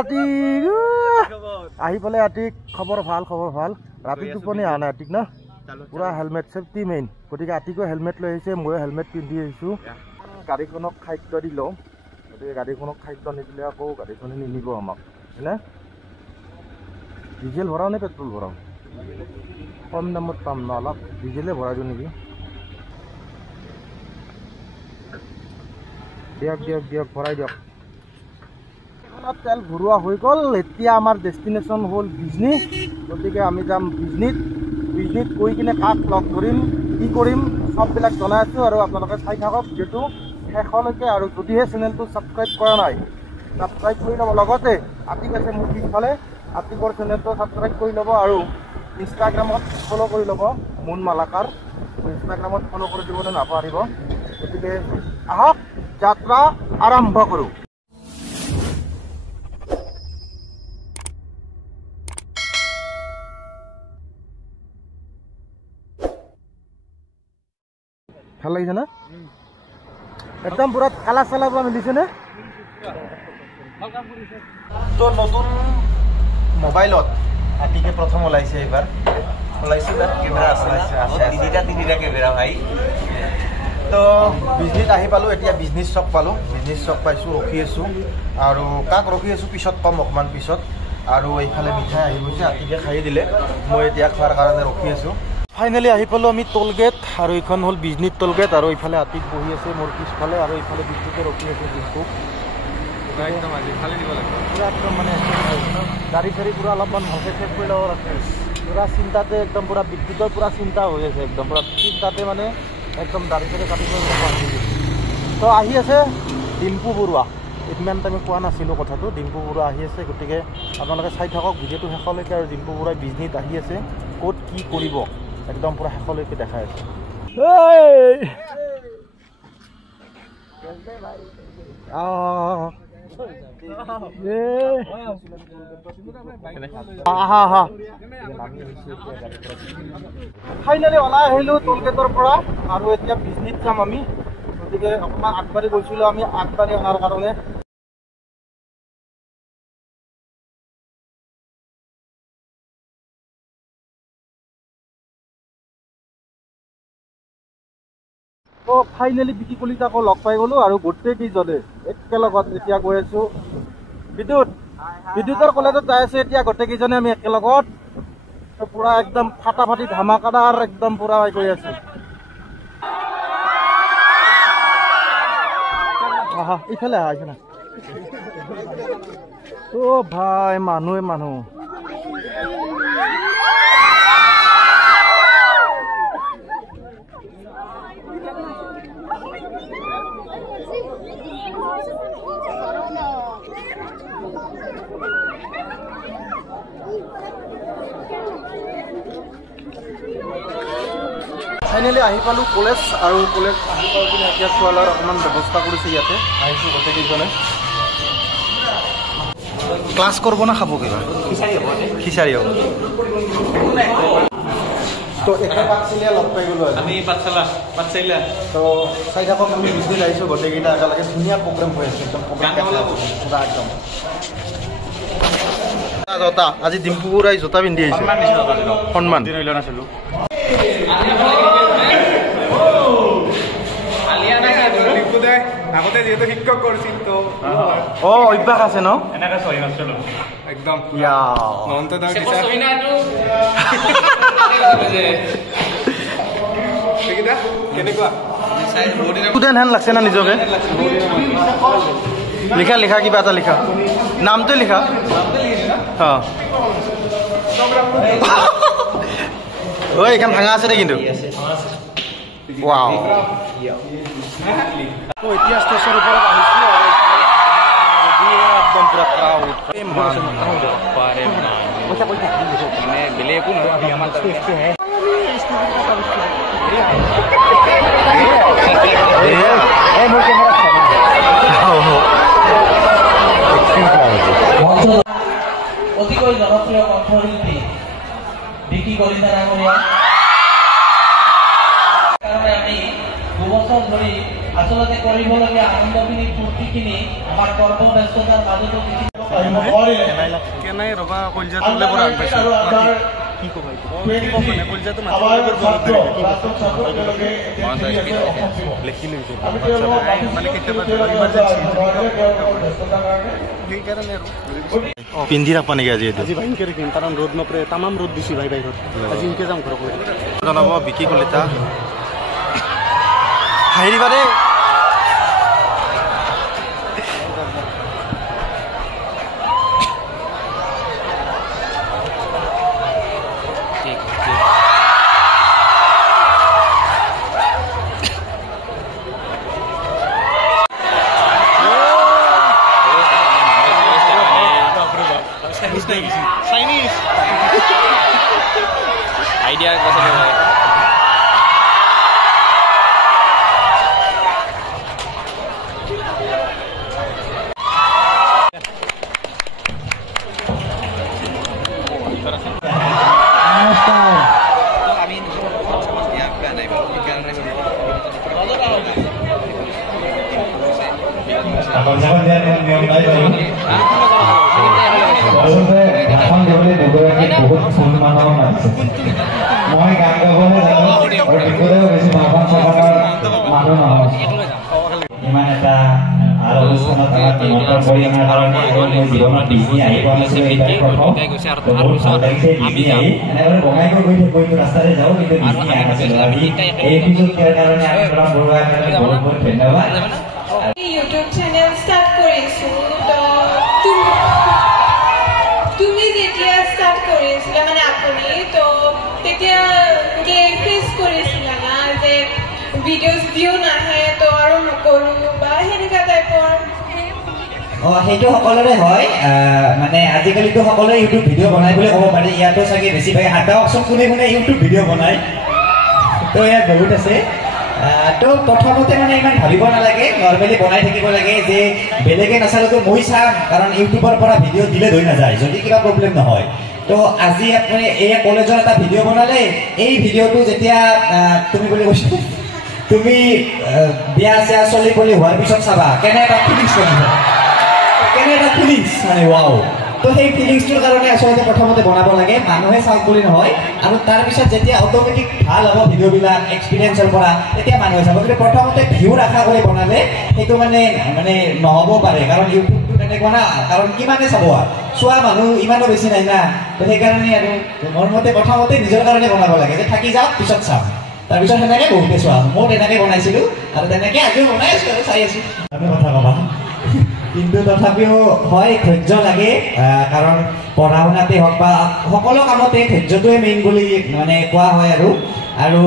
আতিক আহি পালে আতিক খবৰ ভাল ৰাতি টোপনি অহা নাই আতিক না পুৰা হেলমেট সেফটি মেইন গতিকে আতিকো হেলমেট লৈ আহিছে ময়ো হেলমেট পিন্ধি আহিছোঁ গাড়ীখনক খাদ্য দি লওঁ গতিকে গাড়ীখনক খাদ্য নিদিলে আকৌ গাড়ীখনে নিনিব আমাক হয়নে ডিজেল ভৰাও নে পেট্ৰল ভৰাও কম দামত পাম ন অলপ ডিজেলে ভৰাই দিওঁ নেকি দিয়ক ভৰাই দিয়ক তেল ভৰোৱা হৈ গ'ল এতিয়া আমাৰ ডেষ্টিনেশ্যন হ'ল বিজনী গতিকে আমি যাম বিজনীত গৈ কিনে কাক লগ ধৰিম কি কৰিম সববিলাক জনাই আছোঁ আৰু আপোনালোকে চাই থাকক যিহেতু শেষলৈকে আৰু যদিহে চেনেলটো ছাবস্ক্ৰাইব কৰা নাই ছাবস্ক্ৰাইব কৰি ল'ব লগতে আতিক আছে মোৰ পিছফালে আতিকৰ চেনেলটো ছাবস্ক্ৰাইব কৰি ল'ব আৰু ইনষ্টাগ্ৰামত ফ'ল' কৰি ল'ব মুন মালাকাৰ ইনষ্টাগ্ৰামত ফ'ল' কৰি দিবলৈ নাপাহৰিব গতিকে আহক যাত্ৰা আৰম্ভ কৰোঁ ভাল লাগিছে না একদম পুৰা কালা চালা পুৰা মিলিছে নে তো নতুন মোবাইলত আতিকে প্ৰথম ওলাইছে এইবাৰ ওলাইছে তাত কেমেৰা আছে তিনিটা কেমেৰা ভাই তো বিজনেছ আহি পালোঁ এতিয়া বিজনেছ চক পাইছোঁ ৰখি আছোঁ আৰু কাক ৰখি আছোঁ পিছত কম অকণমান পিছত আৰু এইফালে মিঠাই আহি গৈছে আতিকে খাই দিলে মই এতিয়া খোৱাৰ কাৰণে ৰখি আছোঁ ফাইনেলি আহি পালোঁ আমি টোলগেট আৰু এইখন হ'ল বিজনীত টোলগেট আৰু এইফালে আতিক বহি আছে মোৰ পিছফালে আৰু এইফালে বিজনীতে ৰখি আছে দিনটো একদম মানে গাড়ী চাড়ী পুৰা অলপমান ভালকৈ চেক কৰি ল'ব আছে পুৰা চিন্তাতে একদম পুৰা বিদ্যুতৰ পুৰা চিন্তা হৈ আছে একদম পুৰা চিন্তাতে মানে একদম গাড়ী চাড়ী কাটিব তো আহি আছে ডিম্পু বৰুৱা ইমান আমি কোৱা নাছিলোঁ কথাটো ডিম্পু বৰুৱা আহি আছে গতিকে আপোনালোকে চাই থাকক ভিডিঅ'টো শেষলৈকে আৰু ডিম্পু বৰুৱাই বিজনীত আহি আছে ক'ত কি কৰিব একদম পুৰা শেষলৈকে দেখাই আছে ফাইনেলি ওলাই আহিলোঁ টোলগেটৰ পৰা আৰু এতিয়া বিজনীত যাম আমি গতিকে অকণমান আগবাঢ়ি গৈছিলোঁ আমি আগবাঢ়ি অনাৰ কাৰণে তো ফাইনেলি বিকি কলিতাকো লগ পাই গ'লোঁ আৰু গোটেইকেইজনে একেলগত এতিয়া গৈ আছোঁ বিদ্যুতৰ কলেজত যাই আছোঁ এতিয়া গোটেইকেইজনে আমি একেলগত পুৰা একদম ফাটাফাটি ধামাকাদাৰ একদম পুৰা গৈ আছোঁ ইফালে আহিছে না তো ভাই মানুহ ফাইনেলি আহি পালোঁ কলেজ আৰু কলেজ আহি পাই কিনে এতিয়া খোৱা লোৱাৰ অকণমান ব্যৱস্থা কৰিছে ইয়াতে আহিছোঁ গোটেইকেইজনে ক্লাছ কৰিব না খাব কিবা খিচাৰি হ'ব তো একে পাঠশালীয়া লগ পাই গ'লোঁ আমি পাঠশালা তো চাই থাকক আমি বিজনেছ আহিছোঁ গোটেইকেইটা একেলগে ধুনীয়া প্ৰগ্ৰেম হৈ আছে একদম পুৰা একদম জোতা আজি ডিম্পু বৰুৱাই জোতা পিন্ধি আহিছে সন্মান নাছিলোঁ আগতে যেহেতু শিক্ষক কৰিছিল তো অভ্যাস আছে ন একদম ষ্টুডেণ্ট হেন লাগছে না নিজকে লিখা কিবা এটা লিখা নামটো লিখা এইখন ভাঙা আছে দে কিন্তু এতিয়া ষ্টেচনৰ ওপৰত আহিছোঁ একদম পুৰা ক্ৰাউড বেলেগ একো নহয় আমাৰ অতিকৈ জনপ্ৰিয় কণ্ঠশিল্পী বিকি কলিতা ডাঙৰীয়া কাৰণে আমি 2 বছৰ ধৰি আচলতে কৰিবলগীয়া আনন্দখিনি ফূৰ্তিখিনি আমাৰ কৰ্মব্যস্ততাৰ মাজতো কেনাই ৰবা কলজাটো ওলাই পৰা আগবাইছোঁ কি ক'ব মানে কলজাটো লিখি লৈছোঁ মানে কেতিয়াবা সেইকাৰণে আৰু পিন্ধি ৰাখবা নেকি আজি এইটো আজি ভাইকে ৰাখিম কাৰণ ৰ'দ নপৰে তামাম ৰ'দ দিছে ভাই বাহিৰত আজি ইনকে যাম ঘৰক জনাব বিকি কলিতা হাঁহি দিবা দেই Chinese. Idea कसं काय? বহুত ফুল মানুহ আছে মই গান গাবলৈ জানো আৰু বিকুলেও বেছি ভাষণ চাবাৰ মানুহ নহয় ইমান এটা ভাল অনুষ্ঠানত আমাৰ নিমন্ত্ৰণ কৰি অনাৰ কাৰণে মই জীৱনত বিজি আহি পোৱা নাছিলোঁ এইবাৰ প্ৰথম বহুত ভাল লাগিছে বিজি আহি এনেদৰে বঙাইগাঁও গৈ ৰাস্তাৰে যাওঁ কিন্তু বিজি আহি নাছিলোঁ আজি এই এপিছ'ড দিয়াৰ কাৰণে আনন্দৰাম বৰুৱাৰ কাৰণে বহুত বহুত ধন্যবাদ ইউটিউব চেনেল ষ্টাৰ্ট কৰিছোঁ তুমি যেতিয়া ষ্টাৰ্ট কৰিছিলা মানে আপুনি তো তেতিয়া ফেচ কৰিছিলা না যে ভিডিঅ'জ ভিউ নাহে তো আৰু নকৰোঁ বা সেনেকুৱা টাইপৰ সেইটো সকলোৰে হয় মানে আজিকালিতো সকলোৱে ইউটিউব ভিডিঅ' বনাই বুলি ক'ব পাৰি ইয়াতো চাগে বেছিভাগে হাতাওকচোন কোনে কোনে ইউটিউব ভিডিঅ' বনায় তো ইয়াত বহুত আছে তো প্ৰথমতে মানে ইমান ভাবিব নালাগে নৰ্মেলি বনাই থাকিব লাগে যে বেলেগে নাচালেতো মই চাম কাৰণ ইউটিউবৰ পৰা ভিডিঅ' দিলে ধৰি নাযায় যদি কিবা প্ৰব্লেম নহয় তো আজি আপুনি এই কলেজৰ এটা ভিডিঅ' বনালে এই ভিডিঅ'টো যেতিয়া তুমি বুলি কৈছো তুমি বিয়া চিয়া চলি পলি হোৱাৰ পিছত চাবা কেনে এটা ফিলিংছ মানে ৱাও তো সেই ফিলিংছটোৰ কাৰণে আচলতে প্ৰথমতে বনাব লাগে মানুহে চাওক বুলি নহয় আৰু তাৰপিছত যেতিয়া অট'মেটিক ভাল হ'ব ভিডিঅ'বিলাক এক্সপিৰিয়েঞ্চৰ পৰা তেতিয়া মানুহে চাব কিন্তু প্ৰথমতে ভিউ আশা কৰি বনালে সেইটো মানে নহ'ব পাৰে কাৰণ ইউটিউবটো তেনেকুৱা না কাৰণ কিমানে চাব আৰু চোৱা মানুহ ইমানো বেছি নাই না তো সেইকাৰণে আৰু মোৰ মতে প্ৰথমতে নিজৰ কাৰণে বনাব লাগে যে থাকি যাওক পিছত চাম তাৰপিছত সেনেকৈ বহুতে চোৱা মই তেনেকৈ বনাইছিলোঁ আৰু তেনেকৈ আজিও বনাই আছোঁ আৰু চাই আছোঁ আমি কথা ক'বা কিন্তু তথাপিও হয় ধৈৰ্য লাগে কাৰণ পঢ়া শুনাতে হওক বা সকলো কামতে ধৈৰ্যটোৱে মেইন বুলি মানে কোৱা হয় আৰু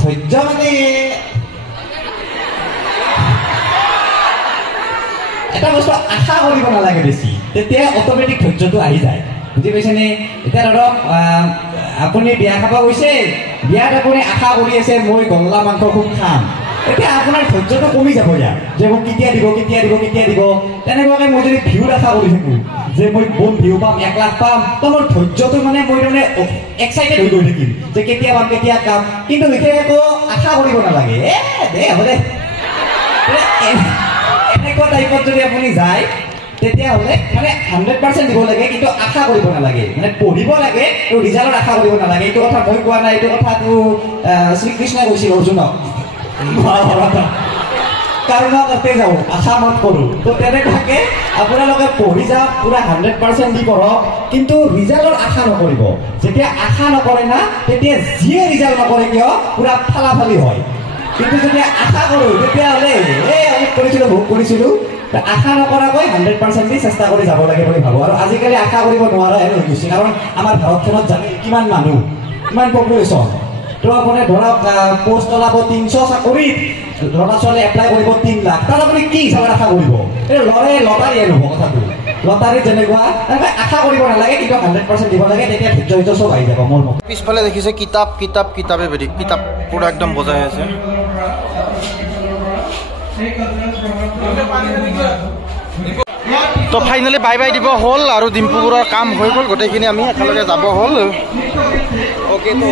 ধৈৰ্য মানে এটা বস্তু আশা কৰিব নালাগে বেছি তেতিয়া অট'মেটিক ধৈৰ্যটো আহি যায় বুজি পাইছেনে এতিয়া ধৰক আপুনি বিয়া খাব গৈছে বিয়াত আপুনি আশা কৰি আছে মই গল্লা মাংস খুব খাম এতিয়া আপোনাৰ ধৈৰ্যটো কমি যাব ইয়াত যে মোক কেতিয়া দিব তেনেকুৱাকৈ মই যদি ভিউ আশা কৰি থাকোঁ যে মই বহুত ভিউ পাম 1 লাখ পাম তো মোৰ ধৈৰ্যটো মানে মই তাৰমানে এক্সাইটেড হৈ গৈ থাকিম যে কেতিয়া পাম কেতিয়া কাম কিন্তু বিশেষকৈ আশা কৰিব নালাগে দে হ'ব দে এনেকুৱা টাইপত যদি আপুনি যায় তেতিয়াহ'লে মানে 100% দিব লাগে কিন্তু আশা কৰিব নালাগে মানে পঢ়িব লাগে আৰু ৰিজাল্টৰ আশা কৰিব নালাগে এইটো কথা মই কোৱা নাই এইটো কথাটো শ্ৰীকৃষ্ণই কৈছিল অৰ্জুনক কাৰণ তাতে যাওঁ আশা মত কৰোঁ তো তেনেকুৱাকৈ আপোনালোকে পঢ়ি যাওক পুৰা 100% দি পঢ়ক কিন্তু ৰিজাল্টৰ আশা নকৰিব যেতিয়া আশা নকৰে না তেতিয়া যিয়ে ৰিজাল্ট নকৰে কিয় পুৰা ফালাফালি হয় কিন্তু যেতিয়া আশা কৰোঁ তেতিয়াহ'লে আমি কৰিছিলোঁ ভোগ কৰিছিলোঁ আশা নকৰাকৈ 100% দি চেষ্টা কৰি যাব লাগে বুলি ভাবোঁ আৰু আজিকালি আশা কৰিব নোৱাৰা হেন হৈ গৈছে কাৰণ আমাৰ ভাৰতখনত জানে কিমান মানুহ কিমান পপুলেশ্যন তো আপুনি ধৰক পোষ্ট ওলাব 300 চাকৰিত ল'ৰা ছোৱালী এপ্লাই কৰিব 3 লাখ তাত আপুনি কি হিচাপত আশা কৰিব এই লটাৰী আনিব কথাটো লটাৰী যেনেকুৱা আশা কৰিব নালাগে কিন্তু 100% দিব লাগে তেতিয়া ধৈৰ্য চব আহি যাব মোৰ মতে পিছফালে দেখিছে কিতাপে বেৰি কিতাপ পুৰা একদম বজাই আছে তো ফাইনেলি বাই বাই দিব হ'ল আৰু ডিম্পুবোৰৰ কাম হৈ গ'ল গোটেইখিনি আমি একেলগে যাব হ'ল অ'কে তো